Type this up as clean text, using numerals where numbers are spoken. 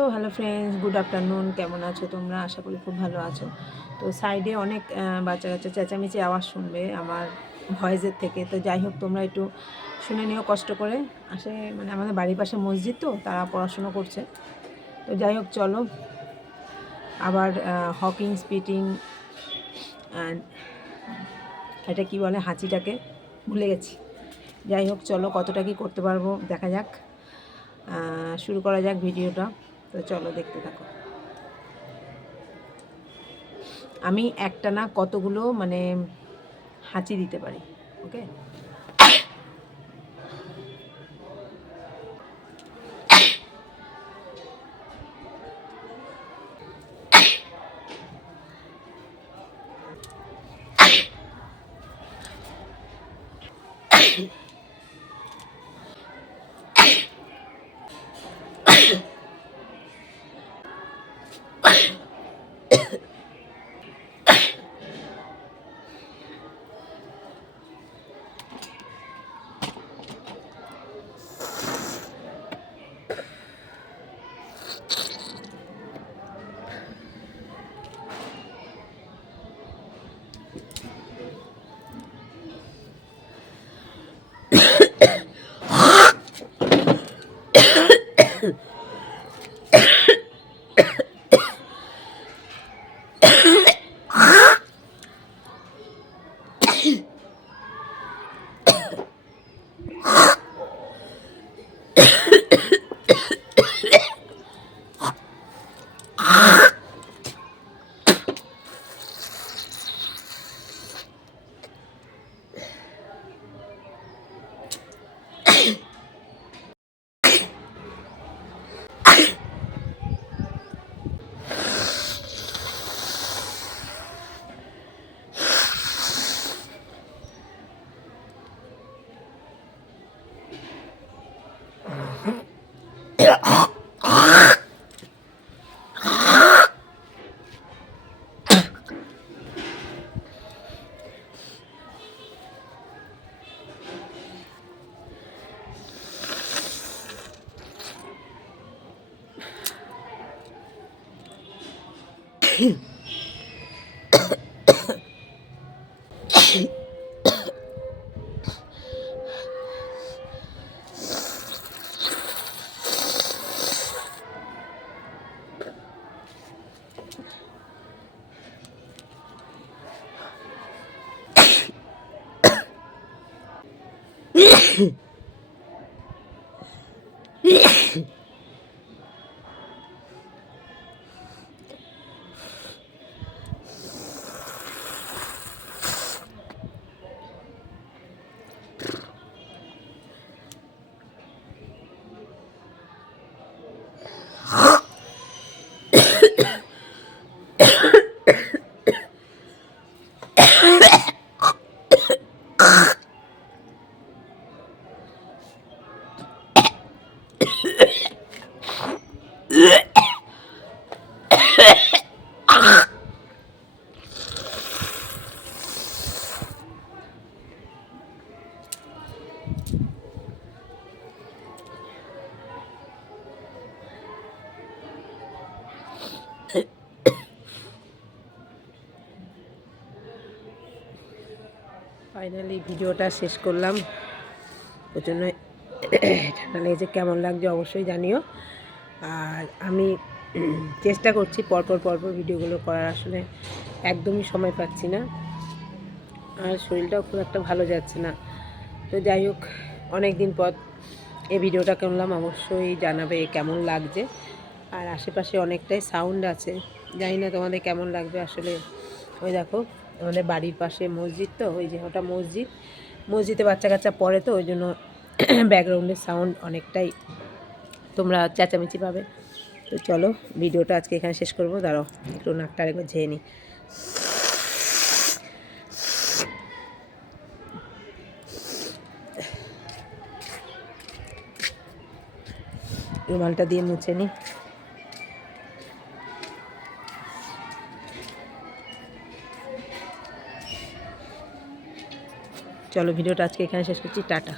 তো hello friends, good afternoon. কেমন আছো তোমরা? আশা করি খুব ভালো আছো। তো সাইডে অনেক বাচ্চা কাচ্চা চেঁচামেচি আওয়াজ শুনবে আমার ভয়েসের থেকে। তো যাই হোক, তোমরা একটু শুনে নিও কষ্ট করে। মানে আমাদের বাড়ির পাশে মসজিদ, তো তারা পড়াশুনো করছে। তো যাই হোক, চলো আবার হকিং স্পিটিং অ্যান্ড এটা কি বলে, হাঁচিটাকে ভুলে গেছি। যাই হোক, চলো কতটা কি করতে পারবো দেখা যাক। শুরু করা যাক ভিডিওটা। তো চলো দেখতে থাকো। আমি একটা না কতগুলো মানে হাঁচি দিতে পারি। ওকে, ফাইনালি ভিডিওটা শেষ করলাম। প্রচণ্ড ঠান্ডা লেগেছে, কেমন লাগছে অবশ্যই জানিও। আর আমি চেষ্টা করছি পরপর ভিডিওগুলো করার, আসলে একদমই সময় পাচ্ছি না, আর শরীরটাও খুব একটা ভালো যাচ্ছে না। তো যাই হোক, অনেক দিন পর এই ভিডিওটা করলাম, অবশ্যই জানাবে কেমন লাগছে। আর আশেপাশে অনেকটাই সাউন্ড আছে, জানি না তোমাদের কেমন লাগবে। আসলে ওই দেখো, আমাদের বাড়ির পাশে মসজিদ, তো ওই যে ওটা মসজিদে বাচ্চা কাচ্চা পড়ে, তো ওই জন্য ব্যাকগ্রাউন্ডের সাউন্ড অনেকটাই তোমরা চেঁচামেচি পাবে। তো চলো ভিডিওটা আজকে এখানে শেষ করবো। দাঁড়াও, একটু নাকটা আরেকবার ঝেয়ে নিই। রুমালটা দিয়ে মুছে নিই। চলো ভিডিওটা আজকে এখানে শেষ করছি। টাটা।